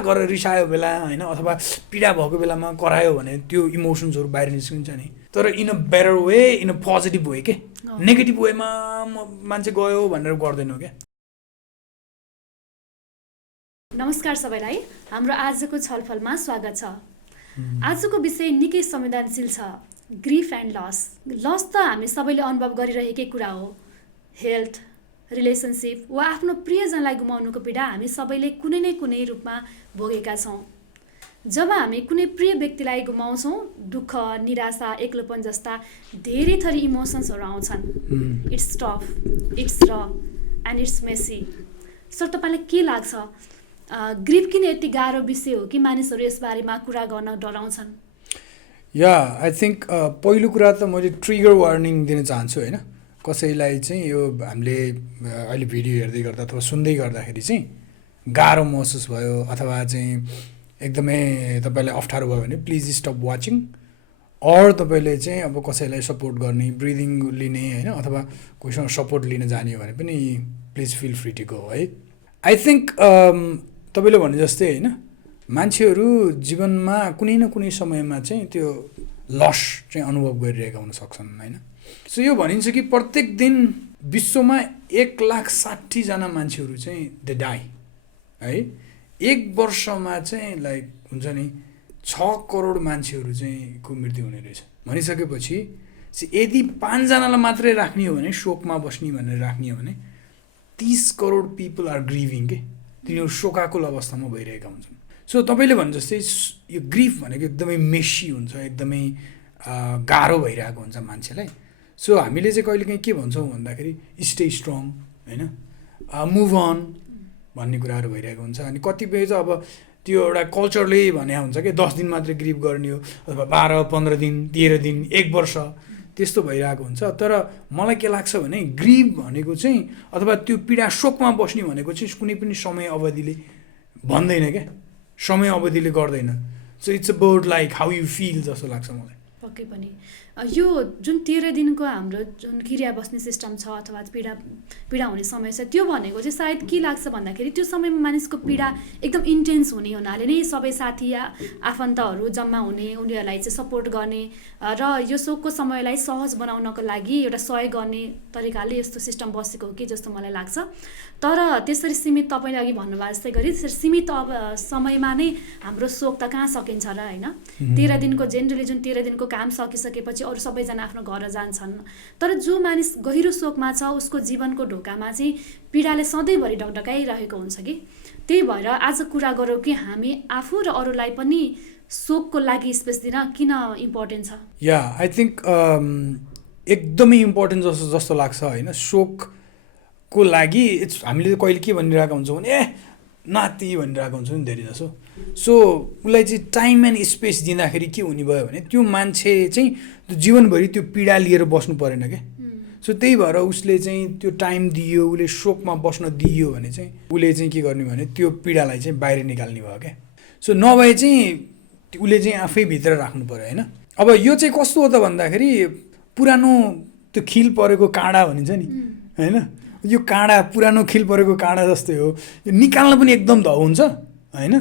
गरेर रिसायो बेला होइन अथवा पीडा भएको बेलामा करायो भने त्यो इमोसन्सहरू बाहिर निस्किन्छ नि तर in a better way in a positive way के नेगेटिभ वेमा मान्छे गयो भनेर गर्दैनौँ क्या। नमस्कार सबैलाई, हाम्रो आजको छलफलमा स्वागत छ। आजको विषय निकै संवेदनशील छ, ग्रिफ एन्ड लस। लस त हामी सबैले अनुभव गरिरहेकै कुरा हो। हेल्थ, रिलेसनसिप वा आफ्नो प्रियजनलाई गुमाउनुको पीडा हामी सबैले कुनै न कुनै रूपमा भोगेका छौँ। जब हामी कुनै प्रिय व्यक्तिलाई गुमाउँछौँ, दुःख, निराशा, एक्लोपन जस्ता धेरै थरी इमोसन्सहरू आउँछन्। इट्स टफ, इट्स र एन्ड इट्स मेसी। सर, तपाईँलाई के लाग्छ, ग्रिफ किन यति गाह्रो विषय हो कि मानिसहरू यसबारेमा कुरा गर्न डराउँछन्? आई थिङ्क पहिलो कुरा त मैले ट्रिगर वार्निङ दिन चाहन्छु होइन। कसैलाई चाहिँ यो हामीले अहिले भिडियो हेर्दै गर्दा अथवा सुन्दै गर्दाखेरि चाहिँ गाह्रो महसुस भयो अथवा चाहिँ एकदमै तपाईँलाई अप्ठ्यारो भयो भने प्लिज स्टप वाचिङ। अर तपाईँले चाहिँ अब कसैलाई सपोर्ट गर्ने, ब्रिदिङ लिने होइन अथवा कोहीसँग सपोर्ट लिन जाने भने पनि please feel free to go है। आई थिङ्क तपाईँले भने जस्तै होइन, मान्छेहरू जीवनमा कुनै न कुनै समयमा चाहिँ त्यो लस चाहिँ अनुभव गरिरहेका हुन सक्छन् होइन। सो यो भनिन्छ कि प्रत्येक दिन विश्वमा 1,60,000 मान्छेहरू चाहिँ दे डाई है। एक वर्षमा चाहिँ लाइक हुन्छ नि 6 करोड मान्छेहरू चाहिँ को मृत्यु हुने रहेछ। भनिसकेपछि यदि 5 जनालाई मात्रै राख्ने हो भने, शोकमा बस्ने भनेर राख्ने हो भने 30 करोड पिपल आर ग्रिभिङ के, तिनीहरू शोकाकुल अवस्थामा भइरहेका हुन्छन्। सो तपाईँले भने जस्तै यो ग्रिफ भनेको एकदमै मेसी हुन्छ, एकदमै गाह्रो भइरहेको हुन्छ मान्छेलाई। सो हामीले चाहिँ कहिलेकाहीँ के भन्छौँ भन्दाखेरि स्टे स्ट्रङ होइन, मुभ अन भन्ने कुराहरू भइरहेको हुन्छ। अनि कतिपय चाहिँ अब त्यो एउटा कल्चरले भने हुन्छ कि 10 दिन मात्रै ग्रिफ गर्ने हो अथवा 12, 15 दिन, 13 दिन, 1 वर्ष त्यस्तो भइरहेको हुन्छ। तर मलाई के लाग्छ भने ग्रिभ भनेको चाहिँ अथवा त्यो पीडा शोकमा बस्ने भनेको चाहिँ कुनै पनि समय अवधिले भन्दैन क्या, समय अवधिले गर्दैन। So it's about like how you feel जस्तो लाग्छ मलाई। पक्कै पनि यो जुन 13 दिनको हाम्रो जुन क्रिया बस्ने सिस्टम छ अथवा पीडा हुने समय छ, त्यो भनेको चाहिँ सायद के लाग्छ भन्दाखेरि त्यो समयमा मानिसको पीडा एकदम इन्टेन्स हुने हुनाले नै सबै साथी या आफन्तहरू जम्मा हुने, उनीहरूलाई चाहिँ सपोर्ट गर्ने र यो शोकको समयलाई सहज बनाउनको लागि एउटा सहयोग गर्ने तरिकाले यस्तो सिस्टम बसेको हो कि जस्तो मलाई लाग्छ। तर त्यसरी सीमित, तपाईँले अघि भन्नुभयो जस्तै गरी त्यसरी सीमित समयमा नै हाम्रो शोक त कहाँ सकिन्छ र होइन। 13 दिनको जेनरली जुन 13 दिनको काम सकिसकेपछि अरू सबैजना आफ्नो घर जान्छन्। तर जो मानिस गहिरो शोकमा छ उसको जीवनको ढोकामा चाहिँ पीडाले सधैँभरि ढकढकाइरहेको हुन्छ कि। त्यही भएर आज कुरा गरौँ कि हामी आफू र अरूलाई पनि शोकको लागि स्पेस दिन किन इम्पोर्टेन्ट छ। आई थिङ्क एकदमै इम्पोर्टेन्ट जस्तो लाग्छ होइन। शोकको लागि हामीले कहिले के भनिरहेको हुन्छौँ भने नाति भनिरहेको हुन्छौँ नि धेरै जसो। सो उसलाई चाहिँ टाइम एन्ड स्पेस दिँदाखेरि के हुने भयो भने त्यो मान्छे चाहिँ त्यो जीवनभरि त्यो पीडा लिएर बस्नु परेन क्या। सो त्यही भएर उसले चाहिँ त्यो टाइम दियो, उसले शोकमा बस्न दियो भने चाहिँ उसले चाहिँ के गर्ने भने त्यो पीडालाई चाहिँ बाहिर निकाल्ने भयो क्या। सो नभए चाहिँ उसले चाहिँ आफै भित्र राख्नु पऱ्यो होइन। अब यो चाहिँ कस्तो हो त भन्दाखेरि पुरानो त्यो खिल परेको काँडा भनिन्छ नि होइन, यो काँडा पुरानो खिल परेको काँडा जस्तै हो। यो निकाल्न पनि एकदम धौ हुन्छ होइन।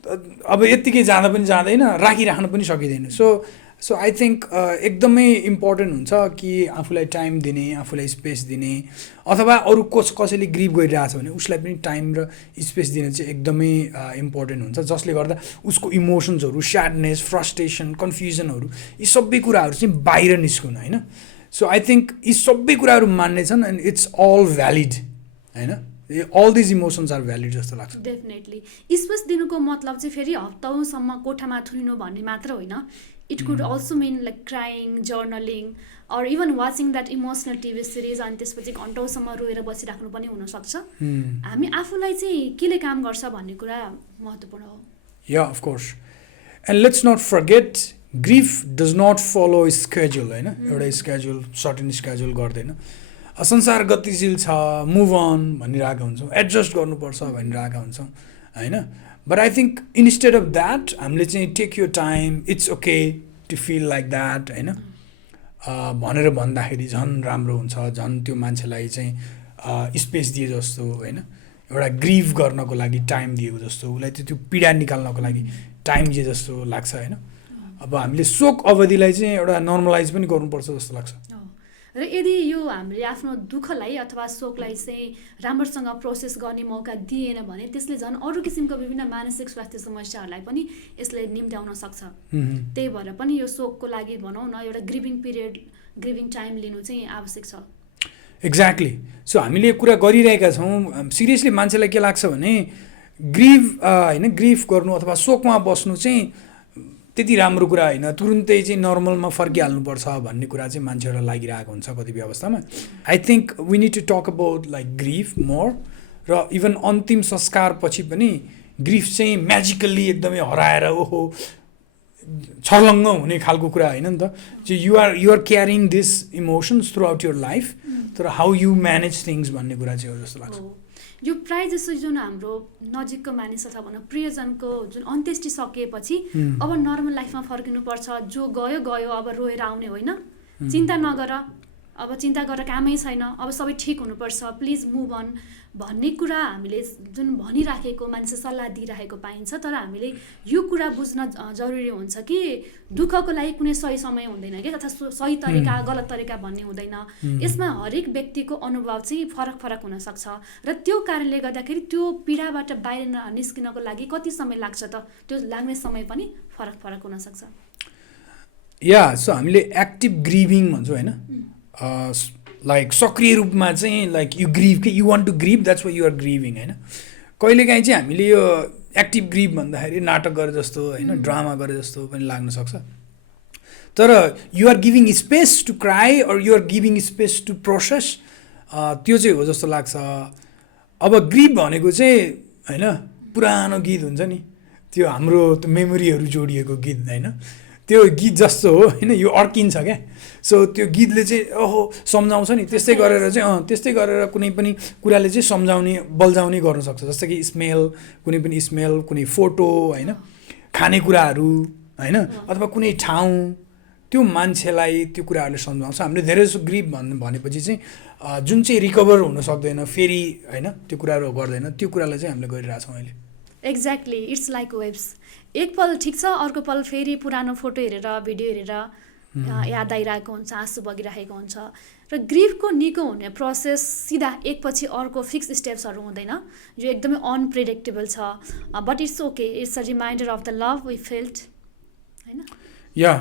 अब यत्तिकै जाँदा पनि जाँदैन, राखिराख्न पनि सकिँदैन। सो आई थिङ्क एकदमै इम्पोर्टेन्ट हुन्छ कि आफूलाई टाइम दिने, आफूलाई स्पेस दिने, अथवा अरू कसैले ग्रिभ गरिरहेछ भने उसलाई पनि टाइम र स्पेस दिने चाहिँ एकदमै इम्पोर्टेन्ट हुन्छ। जसले गर्दा उसको इमोसन्सहरू, स्याडनेस, फ्रस्ट्रेसन, कन्फ्युजनहरू यी सबै कुराहरू चाहिँ बाहिर निस्कुन् होइन। सो आई थिङ्क यी सबै कुराहरू मान्ने छन् एन्ड इट्स अल भ्यालिड होइन। All these emotions are valid जस्तो लाग्छ। डेफिनेटली स्पेस दिनुको मतलब चाहिँ फेरि हप्ताौँसम्म कोठामा थुनिनु भन्ने मात्र होइन। It could also mean like crying, journaling or even watching that emotional TV series, अनि त्यसपछि घन्टौँसम्म रोएर बसिराख्नु पनि हुनसक्छ। हामी आफूलाई चाहिँ केले काम गर्छ भन्ने कुरा महत्त्वपूर्ण हो। Of course. And let's not forget grief does not follow schedule होइन। एउटा स्केड्युल, सर्टेन स्केड्युल गर्दैन। संसार गतिशील छ, मुभ अन भनिरहेका हुन्छौँ, एडजस्ट गर्नुपर्छ भनिरहेका हुन्छौँ होइन। But I think instead of that हामीले चाहिँ टेक यो time, it's okay to feel like that होइन भनेर भन्दाखेरि झन् राम्रो हुन्छ। झन् त्यो मान्छेलाई चाहिँ स्पेस दिए जस्तो होइन। एउटा ग्रिभ गर्नको लागि टाइम दिएको जस्तो, उसलाई त्यो पीडा निकाल्नको लागि टाइम दिए जस्तो लाग्छ होइन। अब हामीले शोक अवधिलाई चाहिँ एउटा नर्मलाइज पनि गर्नुपर्छ जस्तो लाग्छ। र यदि यो हामीले आफ्नो दुःखलाई अथवा शोकलाई चाहिँ राम्रोसँग प्रोसेस गर्ने मौका दिएन भने त्यसले झन् अरू किसिमको विभिन्न मानसिक स्वास्थ्य समस्याहरूलाई पनि यसले निम्त्याउन सक्छ। त्यही भएर पनि यो शोकको लागि भनौँ न एउटा ग्रिभिङ पिरियड, ग्रिभिङ टाइम लिनु चाहिँ आवश्यक छ। एक्ज्याक्टली। सो हामीले यो कुरा गरिरहेका छौँ, सिरियसली मान्छेलाई के लाग्छ भने ग्रिभ होइन, ग्रिफ गर्नु अथवा शोकमा बस्नु चाहिँ त्यति राम्रो कुरा होइन, तुरुन्तै चाहिँ नर्मलमा फर्किहाल्नुपर्छ भन्ने कुरा चाहिँ मान्छेहरूलाई लागिरहेको हुन्छ कतिपय अवस्थामा। I think we need to talk about like grief more, र इभन अन्तिम संस्कार पछि पनि ग्रिफ चाहिँ म्याजिकल्ली एकदमै हराएर ओहो छर्लङ्ग हुने खालको कुरा होइन नि त। You're carrying this emotions throughout your life, तर हाउ यु म्यानेज थिङ्स भन्ने कुरा चाहिँ हो जस्तो लाग्छ। यो प्रायः जस्तो जुन हाम्रो नजिकको मानिस अथवा भनौँ प्रियजनको जुन अन्त्येष्टि सकिएपछि अब नर्मल लाइफमा फर्किनुपर्छ, जो गयो गयो, अब रोएर आउने होइन, चिन्ता नगर, अब चिन्ता गरेर कामै छैन, अब सबै ठिक हुनुपर्छ, प्लिज मुभ अन भन्ने कुरा हामीले जुन भनिराखेको मान्छे सल्लाह दिइराखेको पाइन्छ। तर हामीले यो कुरा बुझ्न जरुरी हुन्छ कि दुःखको लागि कुनै सही समय हुँदैन कि, अथवा सही तरिका गलत तरिका भन्ने हुँदैन। यसमा हरेक व्यक्तिको अनुभव चाहिँ फरक फरक हुनसक्छ, र त्यो कारणले गर्दाखेरि त्यो पीडाबाट बाहिर निस्किनको लागि कति समय लाग्छ त, त्यो लाग्ने समय पनि फरक फरक हुनसक्छ। या सो हामीले एक्टिभ ग्रिभिङ भन्छौँ होइन, लाइक सक्रिय रूपमा चाहिँ लाइक यु ग्रिभ कि you want to grieve, that's why you're grieving होइन। कहिलेकाहीँ चाहिँ हामीले यो एक्टिभ ग्रिभ भन्दाखेरि नाटक गरे जस्तो होइन, ड्रामा गरे जस्तो पनि लाग्न सक्छ, तर you're giving space to cry or you're giving space to process, त्यो चाहिँ हो जस्तो लाग्छ। अब ग्रिभ भनेको चाहिँ होइन पुरानो गीत हुन्छ नि, त्यो हाम्रो मेमोरीहरू जोडिएको गीत होइन, त्यो गीत जस्तो हो होइन, यो अड्किन्छ क्या। सो त्यो गीतले चाहिँ ओहो सम्झाउँछ नि, त्यस्तै गरेर चाहिँ त्यस्तै गरेर कुनै पनि कुराले चाहिँ सम्झाउने बल्झाउने गर्न सक्छ। जस्तो कि स्मेल, कुनै पनि स्मेल, कुनै फोटो होइन, खानेकुराहरू होइन, अथवा कुनै ठाउँ, त्यो मान्छेलाई त्यो कुराहरूले सम्झाउँछ। हामीले धेरै जस्तो ग्रिभ भनेपछि चाहिँ जुन चाहिँ रिकभर हुन सक्दैन फेरि होइन, त्यो कुराहरू गर्दैन, त्यो कुरालाई चाहिँ हामीले गरिरहेछौँ अहिले। Exactly, it's like waves. एक पल ठिक छ, अर्को पल फेरि पुरानो फोटो हेरेर भिडियो हेरेर याद आइरहेको हुन्छ, आँसु बगिरहेको हुन्छ। र ग्रिफको निको हुने प्रोसेस सिधा एकपछि अर्को फिक्स स्टेप्सहरू हुँदैन, जो एकदमै अनप्रेडिक्टेबल छ, but it's okay, it's a reminder of the love we felt होइन। या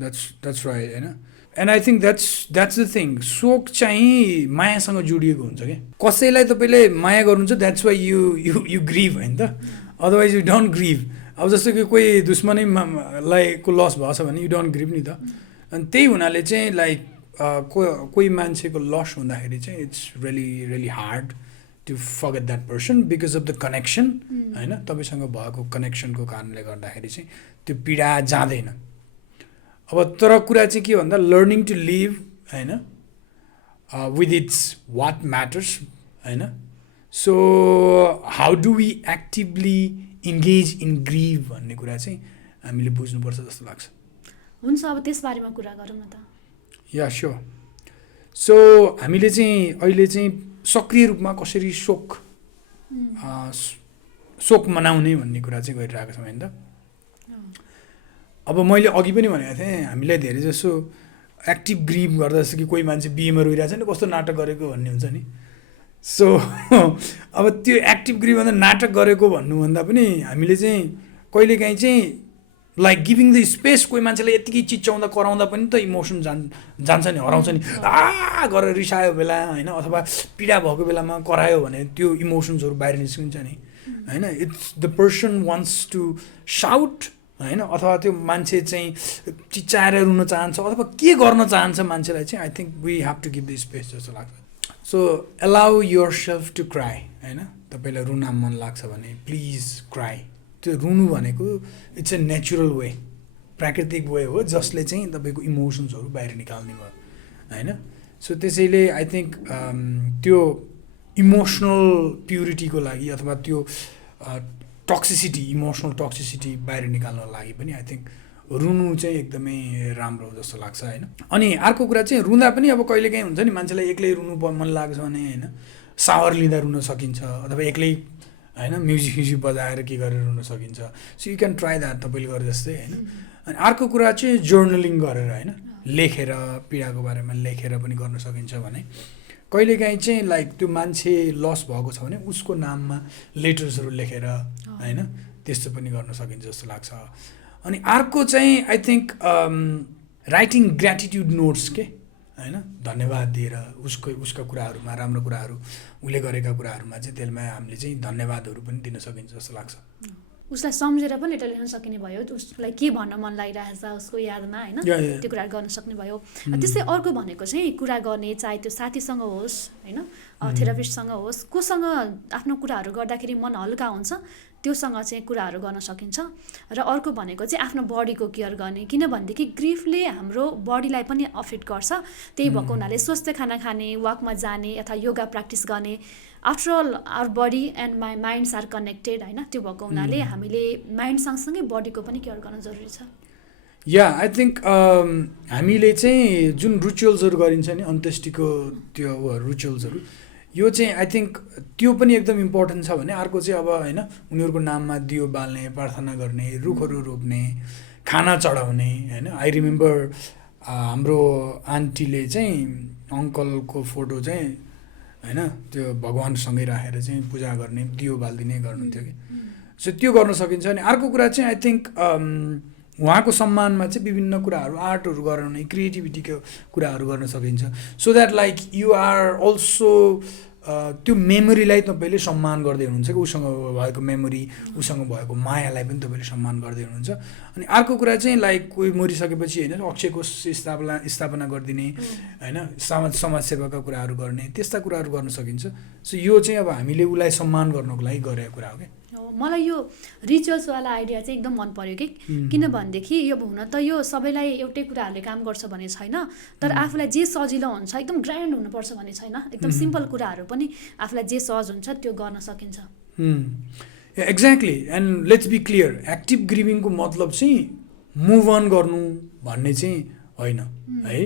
द्याट्स राइट होइन। And I think that's the thing, शोक चाहिँ मायासँग जोडिएको हुन्छ क्या। कसैलाई तपाईँले माया गर्नुहुन्छ द्याट्स वाइ यु ग्रिभ होइन त, अदरवाइज यु डोन्ट ग्रिभ। अब जस्तो कि कोही दुश्मनैलाई को लस भएको छ भने यु डोन्ट ग्रिभ नि त। अनि त्यही हुनाले चाहिँ लाइक कोही मान्छेको लस हुँदाखेरि चाहिँ it's really hard to forget that person because of the connection होइन, तपाईँसँग भएको कनेक्सनको कारणले गर्दाखेरि चाहिँ त्यो पीडा जाँदैन। अब तर कुरा चाहिँ के भन्दा लर्निङ टु लिभ होइन विथ इट्स वाट म्याटर्स होइन। So how do we actively engage in grieve भन्ने कुरा चाहिँ हामीले बुझ्नुपर्छ जस्तो लाग्छ। हुन्छ, अब त्यसबारेमा कुरा गरौँ न त। या स्योर। सो हामीले चाहिँ अहिले चाहिँ सक्रिय रूपमा कसरी शोक मनाउने भन्ने कुरा चाहिँ गरिरहेको छौँ होइन त। अब मैले अघि पनि भनेको थिएँ, हामीलाई धेरै जसो एक्टिभ ग्रिभ गर्दा जस्तो कि कोही मान्छे बिहेमा रोइरहेको छ नि, कस्तो नाटक गरेको भन्ने हुन्छ नि। सो अब त्यो एक्टिभ ग्रिभ भन्दा नाटक गरेको भन्नुभन्दा पनि हामीले चाहिँ कहिलेकाहीँ चाहिँ लाइक गिभिङ द स्पेस, कोही मान्छेलाई यत्तिकै चिच्याउँदा कराउँदा पनि त इमोसन जान्छ नि, हराउँछ नि, गरेर रिसायो बेला होइन, अथवा पीडा भएको बेलामा करायो भने त्यो इमोसन्सहरू बाहिर निस्किन्छ नि होइन। It's the person wants to shout होइन, अथवा त्यो मान्छे चाहिँ चिच्याएर रुन चाहन्छ अथवा के गर्न चाहन्छ मान्छेलाई चाहिँ I think we have to give the space जस्तो लाग्छ। So allow yourself to cry होइन, तपाईँलाई रुन मन लाग्छ भने प्लिज क्राई। त्यो रुनु भनेको इट्स अ नेचुरल वे, प्राकृतिक वे हो जसले चाहिँ तपाईँको इमोसन्सहरू बाहिर निकाल्ने भयो होइन। सो त्यसैले आई थिङ्क त्यो इमोसनल प्युरिटीको लागि अथवा त्यो टक्सिसिटी, इमोसनल टक्सिसिटी बाहिर निकाल्नको लागि पनि आई थिङ्क रुनु चाहिँ एकदमै राम्रो जस्तो लाग्छ होइन। अनि अर्को कुरा चाहिँ रुँदा पनि अब कहिलेकाहीँ हुन्छ नि मान्छेलाई एक्लै रुनु मन लाग्छ भने होइन, सावर लिँदा रुन सकिन्छ अथवा एक्लै होइन म्युजिक बजाएर के गरेर रुन सकिन्छ so you can try that तपाईँले गरे जस्तै होइन अनि अर्को कुरा चाहिँ जर्नलिङ गरेर होइन लेखेर पीडाको बारेमा लेखेर पनि गर्न सकिन्छ भने कहिलेकाहीँ चाहिँ लाइक त्यो मान्छे लस भएको छ भने उसको नाममा लेटर्सहरू लेखेर होइन त्यस्तो पनि गर्न सकिन्छ जस्तो लाग्छ अनि अर्को चाहिँ आई थिङ्क राइटिङ ग्र्याटिट्युड नोट्स के होइन धन्यवाद दिएर उसका कुराहरूमा राम्रो कुराहरू उसले गरेका कुराहरूमा चाहिँ त्यसमा हामीले चाहिँ धन्यवादहरू पनि दिन सकिन्छ जस्तो लाग्छ उसलाई सम्झेर पनि लेटर लेख्न सकिने भयो उसलाई के भन्न मन लागिरहेछ उसको यादमा होइन त्यो कुराहरू गर्न सक्ने भयो त्यस्तै अर्को भनेको चाहिँ कुरा गर्ने चाहे त्यो साथीसँग होस् होइन थेरापिस्टसँग होस् कोसँग आफ्नो कुराहरू गर्दाखेरि मन हल्का हुन्छ त्योसँग चाहिँ कुराहरू गर्न सकिन्छ र अर्को भनेको चाहिँ आफ्नो बडीको केयर गर्ने किनभनेदेखि ग्रिफले हाम्रो बडीलाई पनि अफेक्ट गर्छ त्यही भएको हुनाले स्वस्थ खाना खाने वाकमा जाने अथवा योगा प्र्याक्टिस गर्ने after all our body and minds are connected होइन त्यो भएको हुनाले हामीले माइन्ड सँगसँगै बडीको पनि केयर गर्न जरुरी छ या आई थिङ्क हामीले चाहिँ जुन रिचुअल्सहरू गरिन्छ नि अन्त्येष्टिको त्यो रिचुअल्सहरू यो चाहिँ आई थिङ्क त्यो पनि एकदम इम्पोर्टेन्ट छ भने अर्को चाहिँ अब होइन उनीहरूको नाममा दियो बाल्ने प्रार्थना गर्ने रुखहरू रोप्ने खाना चढाउने होइन आई रिमेम्बर हाम्रो आन्टीले चाहिँ अङ्कलको फोटो चाहिँ होइन त्यो भगवान्सँगै राखेर चाहिँ पूजा गर्ने दियो बालिदिने गर्नुहुन्थ्यो कि सो त्यो गर्न सकिन्छ अनि अर्को कुरा चाहिँ आई थिङ्क उहाँको सम्मानमा चाहिँ विभिन्न कुराहरू आर्टहरू गराउने क्रिएटिभिटीको कुराहरू गर्न सकिन्छ so that like you are also त्यो मेमोरीलाई तपाईँले सम्मान गर्दै हुनुहुन्छ कि उसँग भएको मेमोरी उसँग भएको मायालाई पनि तपाईँले सम्मान गर्दै हुनुहुन्छ अनि अर्को कुरा चाहिँ लाइक कोही मरिसकेपछि होइन अक्षयको स्थापना गरिदिने होइन समाजसेवाका कुराहरू गर्ने त्यस्ता कुराहरू गर्न सकिन्छ सो यो चाहिँ अब हामीले उसलाई सम्मान गर्नको लागि गरेको कुरा हो क्या मलाई यो रिचुअल्सवाला आइडिया चाहिँ एकदम मन पर्यो कि किनभनेदेखि यो हुन त यो सबैलाई एउटै कुराहरूले काम गर्छ भन्ने छैन तर आफूलाई जे सजिलो हुन्छ एकदम ग्रान्ड हुनुपर्छ भन्ने छैन एकदम सिम्पल कुराहरू पनि आफूलाई जे सहज हुन्छ त्यो गर्न सकिन्छ exactly and let's be clear active ग्रिभिङको मतलब चाहिँ मुभ अन गर्नु भन्ने चाहिँ होइन है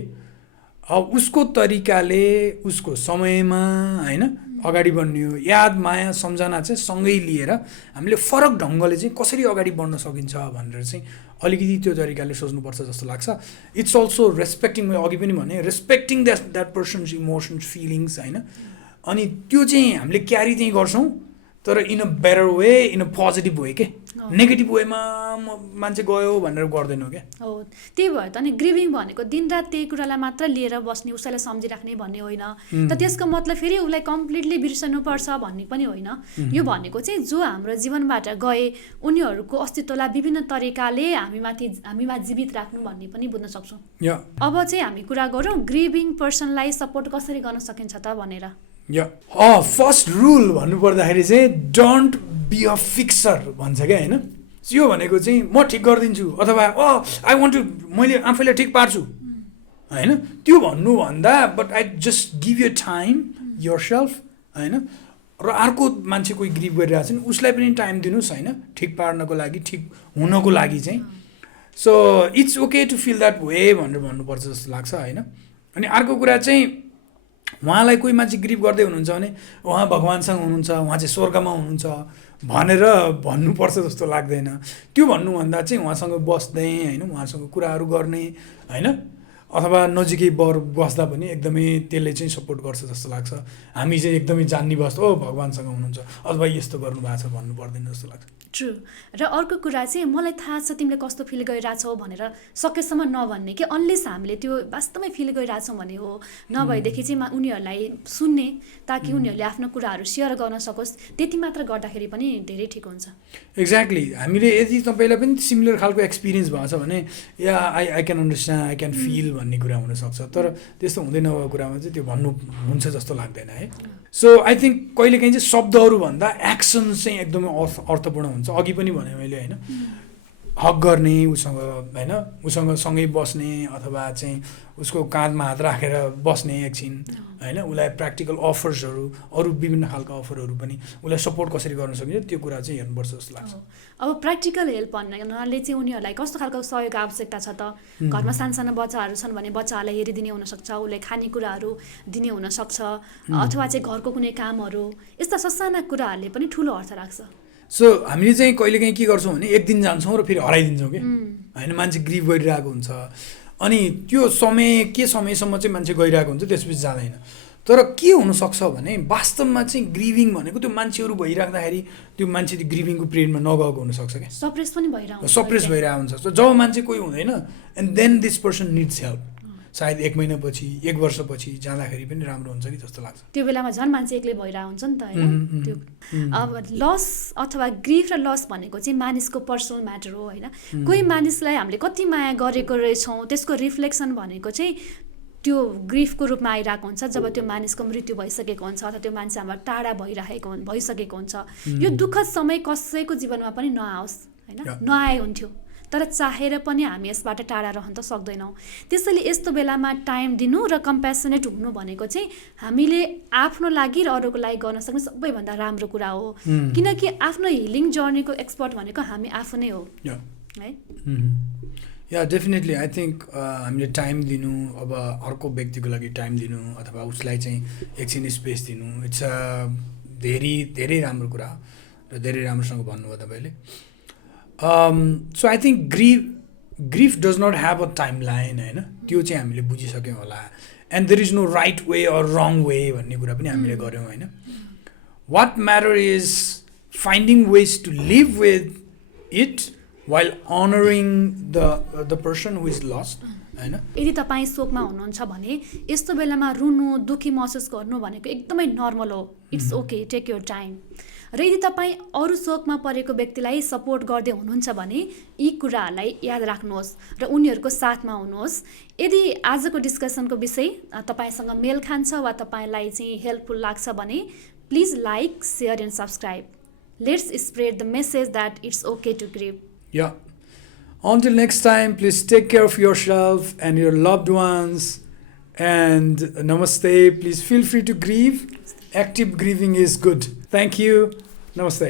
अब उसको तरिकाले उसको समयमा होइन अगाडि बढ्ने हो याद माया सम्झना चाहिँ सँगै लिएर हामीले फरक ढङ्गले चाहिँ कसरी अगाडि बढ्न सकिन्छ भनेर चाहिँ अलिकति त्यो तरिकाले सोच्नुपर्छ जस्तो लाग्छ इट्स अल्सो रेस्पेक्टिङ अघि पनि भने respecting that persons emotions feelings होइन अनि त्यो चाहिँ हामीले क्यारी चाहिँ गर्छौँ तर in a better way in a positive way के नेगेटिभ वेमा मान्छे गयो भनेर गर्दैनौँ क्या हो त्यही भयो त अनि ग्रिभिङ भनेको दिनरात त्यही कुरालाई मात्र लिएर बस्ने उसैलाई सम्झिराख्ने भन्ने होइन त त्यसको मतलब फेरि उसलाई कम्प्लिटली बिर्सनुपर्छ भन्ने पनि होइन यो भनेको चाहिँ जो हाम्रो जीवनबाट गए उनीहरूको अस्तित्वलाई विभिन्न तरिकाले हामीमा जीवित राख्नु भन्ने पनि बुझ्न सक्छौँ अब चाहिँ हामी कुरा गरौँ ग्रिभिङ पर्सनलाई सपोर्ट कसरी गर्न सकिन्छ त भनेर फर्स्ट रुल भन्नुपर्दाखेरि चाहिँ डोन्ट बी अ फिक्सर भन्छ क्या होइन यो भनेको चाहिँ म ठिक गरिदिन्छु अथवा आई वान्ट टु मैले आफैलाई ठिक पार्छु होइन त्यो भन्नुभन्दा but I just give you time yourself होइन र अर्को मान्छे कोही ग्रिभ गरिरहेको छ नि उसलाई पनि टाइम दिनुहोस् होइन ठिक पार्नको लागि ठिक हुनको लागि चाहिँ so it's okay to feel that way भनेर भन्नुपर्छ जस्तो लाग्छ होइन अनि अर्को कुरा चाहिँ उहाँलाई कोही मान्छे ग्रिभ गर्दै हुनुहुन्छ भने उहाँ भगवान्सँग हुनुहुन्छ उहाँ चाहिँ स्वर्गमा हुनुहुन्छ भनेर भन्नुपर्छ जस्तो लाग्दैन त्यो भन्नुभन्दा चाहिँ उहाँसँग बस्दै होइन उहाँसँग कुराहरू गर्ने होइन अथवा नजिकै बस्दा पनि एकदमै त्यसले चाहिँ सपोर्ट गर्छ जस्तो लाग्छ हामी चाहिँ एकदमै जान्ने बस्दा भगवान्सँग हुनुहुन्छ अथवा यस्तो गर्नुभएको छ भन्नु पर्दैन जस्तो लाग्छ ट्रु र अर्को कुरा चाहिँ मलाई थाहा छ तिमीले कस्तो फिल गरिरहेछौ भनेर सकेसम्म नभन्ने कि अनलेस हामीले त्यो वास्तवमै फिल गरिरहेछौँ भने हो नभएदेखि चाहिँ उनीहरूलाई सुन्ने ताकि उनीहरूले आफ्नो कुराहरू सेयर गर्न सकोस् त्यति मात्र गर्दाखेरि पनि धेरै ठिक हुन्छ एक्ज्याक्टली हामीले यदि तपाईँलाई पनि सिमिलर खालको एक्सपिरियन्स भएको छ भने या I can understand I can feel भन्ने कुरा हुनसक्छ तर त्यस्तो हुँदै नभएको कुरामा चाहिँ त्यो भन्नु हुन्छ जस्तो लाग्दैन है सो आई थिङ्क कहिलेकाहीँ चाहिँ शब्दहरूभन्दा एक्सन चाहिँ एकदमै अर्थपूर्ण हुन्छ अघि पनि भने मैले होइन हक गर्ने उसँग होइन उसँग सँगै बस्ने अथवा चाहिँ उसको काँधमा हात राखेर बस्ने एकछिन होइन उसलाई प्र्याक्टिकल अफर्सहरू अरू विभिन्न खालको अफरहरू पनि उसलाई सपोर्ट कसरी गर्न सकिन्छ त्यो कुरा चाहिँ हेर्नुपर्छ जस्तो लाग्छ। अब प्र्याक्टिकल हेल्प भन्नाले चाहिँ उनीहरूलाई कस्तो खालको सहयोग आवश्यकता छ त घरमा सानसानो बच्चाहरू छन् भने बच्चाहरूलाई हेरिदिने हुनसक्छ उसलाई खानेकुराहरू दिने हुनसक्छ अथवा चाहिँ घरको कुनै कामहरू यस्ता ससाना कुराहरूले पनि ठुलो अर्थ राख्छ। सो हामीले चाहिँ कहिलेकाहीँ के गर्छौँ भने एक दिन जान्छौँ र फेरि हराइदिन्छौँ कि होइन मान्छे ग्रिभ गरिरहेको हुन्छ अनि त्यो के समयसम्म चाहिँ मान्छे गइरहेको हुन्छ त्यसपछि जाँदैन। तर के हुनसक्छ भने वास्तवमा चाहिँ ग्रिभिङ भनेको त्यो मान्छेहरू भइराख्दाखेरि त्यो मान्छे त्यो ग्रिभिङको पिरियडमा नगएको हुनसक्छ क्या सप्रेस पनि भइरहेको हुन्छ। जब मान्छे कोही हुँदैन and then this person needs help सायद 1 महिनापछि 1 वर्षपछि जाँदाखेरि पनि राम्रो हुन्छ कि जस्तो लाग्छ। त्यो बेलामा झन् मान्छे एक्लै भइरहेको हुन्छ नि त होइन। त्यो अब लस अथवा ग्रिफ र लस भनेको चाहिँ मानिसको पर्सनल म्याटर हो होइन। कोही मानिसलाई हामीले कति माया गरेको रहेछौँ त्यसको रिफ्लेक्सन भनेको चाहिँ त्यो ग्रिफको रूपमा आइरहेको हुन्छ जब त्यो मानिसको मृत्यु भइसकेको हुन्छ अथवा त्यो मान्छे हाम्रो टाढा भइसकेको हुन्छ। यो दुःखद समय कसैको जीवनमा पनि नआओस् होइन नआए हुन्थ्यो तर चाहेर पनि हामी यसबाट टाढा रहन त सक्दैनौँ। त्यसैले यस्तो बेलामा टाइम दिनु र कम्प्यासनेट हुनु भनेको चाहिँ हामीले आफ्नो लागि र अरूको लागि गर्न सक्ने सबैभन्दा राम्रो कुरा हो किनकि आफ्नो हिलिङ जर्नीको एक्सपर्ट भनेको हामी आफू नै हो है। या डेफिनेटली आई थिङ्क हामीले टाइम दिनु अब अर्को व्यक्तिको लागि टाइम दिनु अथवा उसलाई चाहिँ एकछिन स्पेस दिनु इट्स अ धेरै धेरै राम्रो कुरा र धेरै राम्रोसँग भन्नुभयो तपाईँले। So I think grief does not have a timeline होइन त्यो चाहिँ हामीले बुझिसक्यौँ होला and there is no right way or wrong way भन्ने कुरा पनि हामीले गऱ्यौँ होइन। What matter is finding ways to live with it while honoring the person who is lost हैन। यदि तपाईँ शोकमा हुनुहुन्छ भने यस्तो बेलामा रुनु दुःखी महसुस गर्नु भनेको एकदमै नर्मल हो। It's okay take your time. र यदि तपाईँ अरू शोकमा परेको व्यक्तिलाई सपोर्ट गर्दै हुनुहुन्छ भने यी कुराहरूलाई याद राख्नुहोस् र उनीहरूको साथमा हुनुहोस्। यदि आजको डिस्कसनको विषय तपाईँसँग मेल खान्छ वा तपाईँलाई चाहिँ हेल्पफुल लाग्छ भने please like share and subscribe. Let's spread the message that it's okay to grieve. Yeah. Until next time, please take care of yourself and your loved ones. And namaste. Please feel free to grieve. Active grieving is good. Thank you. Namaste.